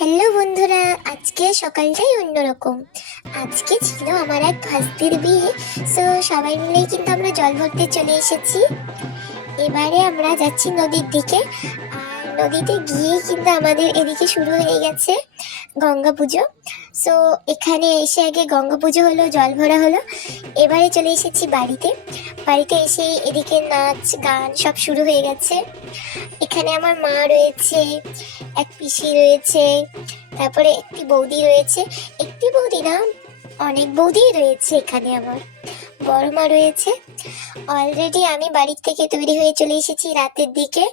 Hello বন্ধুরা, আজকে সকালটাই অন্যরকম। আজকে ছিল আমার এক ভাস্তির বিয়ে। সবাই মিলেই কিন্তু আমরা জল ভরতে চলে এসেছি। এবারে আমরা যাচ্ছি নদীর দিকে। আর নদীতে গিয়েই কিন্তু আমাদের এদিকে শুরু হয়ে গেছে গঙ্গা পুজো। সো এখানে এসে আগে গঙ্গা পুজো হলো, জল ভরা হলো। এবারে চলে এসেছি বাড়িতে। বাড়িতে এসে এদিকে নাচ গান সব শুরু হয়ে গেছে। এখানে আমার মা রয়েছে, এক পিসি রয়েছে, তারপরে একটি বৌদি রয়েছে। একটি বৌদি না, অনেক বৌদি রয়েছে এখানে। আমার বড় মা রয়েছে। অলরেডি আমি বাড়ির থেকে তৈরি হয়ে চলে এসেছি রাতের দিকে।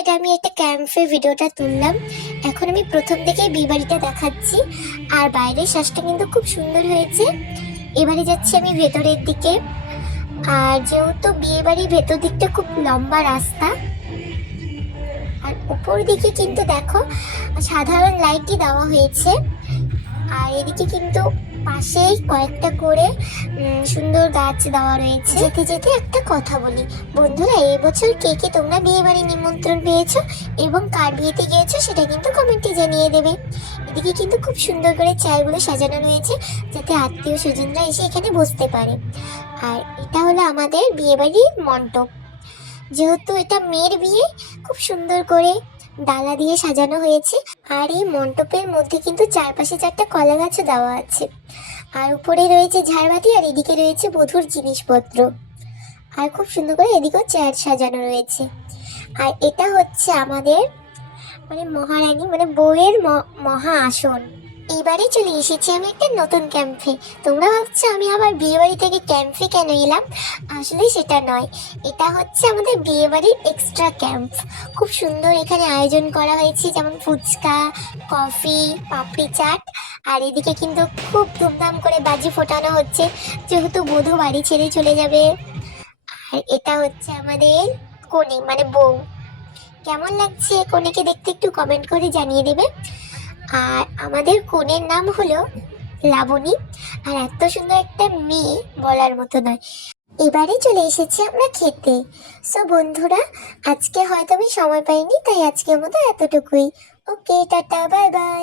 এটা আমি একটা ক্যাম্পে ভিডিওটা তুললাম। এখন আমি প্রথম থেকেই বিয়ে বাড়িটা দেখাচ্ছি। আর বাইরের শ্বাসটা কিন্তু খুব সুন্দর হয়েছে। এবারে যাচ্ছি আমি ভেতরের দিকে। আর যেহেতু বিয়ে বাড়ির ভেতর দিকটা খুব লম্বা রাস্তা, আর উপর দিকে কিন্তু দেখো সাধারণ লাইটই দেওয়া হয়েছে। আর এদিকে কিন্তু পাশেই কয়েকটা করে সুন্দর গাছ দেওয়া রয়েছে। যেতে যেতে একটা কথা বলি বন্ধুরা, এবছর কে কে তোমরা বিয়ে বাড়ি নিমন্ত্রণ পেয়েছো এবং কার বিয়েতে গিয়েছো সেটা কিন্তু কমেন্টে জানিয়ে দেবে। এদিকে কিন্তু খুব সুন্দর করে চেয়ারগুলো সাজানো রয়েছে যাতে আত্মীয় স্বজনরা এসে এখানে বসতে পারে। আর এটা হলো আমাদের বিয়ে বাড়ির মণ্ডপ। যেহেতু এটা মেয়ের বিয়ে, খুব সুন্দর করে ডালা দিয়ে সাজানো হয়েছে। আর এই মণ্ডপের মধ্যে কিন্তু চারপাশে চারটা কলা গাছও দেওয়া আছে। আর উপরে রয়েছে ঝাড়বাতি, আর এদিকে রয়েছে বধূর জিনিসপত্র। আর খুব সুন্দর করে এদিকেও চেয়ার সাজানো রয়েছে। আর এটা হচ্ছে আমাদের মহারানী বউয়ের মহা আসন। এবারে চলে এসেছি আমি একটা নতুন ক্যাম্পে। তোমরা ভাবছো আমি আবার বিয়ে বাড়ি থেকে ক্যাম্পে কেন এলাম? আসলে সেটা নয়, এটা হচ্ছে আমাদের বিয়ে বাড়ির এক্সট্রা ক্যাম্প। খুব সুন্দর এখানে আয়োজন করা হয়েছে, যেমন ফুচকা, কফি, পাপড়ি চাট। আর এদিকে কিন্তু খুব ধুমধাম করে বাজি ফোটানো হচ্ছে, যেহেতু বধূ বাড়ি ছেড়ে চলে যাবে। আর এটা হচ্ছে আমাদের কনে বউ। কেমন লাগছে কনেকে দেখতে একটু কমেন্ট করে জানিয়ে দেবে। আর আমাদের কনের নাম হলো লাবণী। আর এত সুন্দর একটা মেয়ে বলার মতো নয়। এবারে চলে এসেছি আমরা খেতে। বন্ধুরা, আজকে হয়তো আমি সময় পাইনি, তাই আজকের মতো এতটুকুই। ওকে, টাটা, বাই বাই।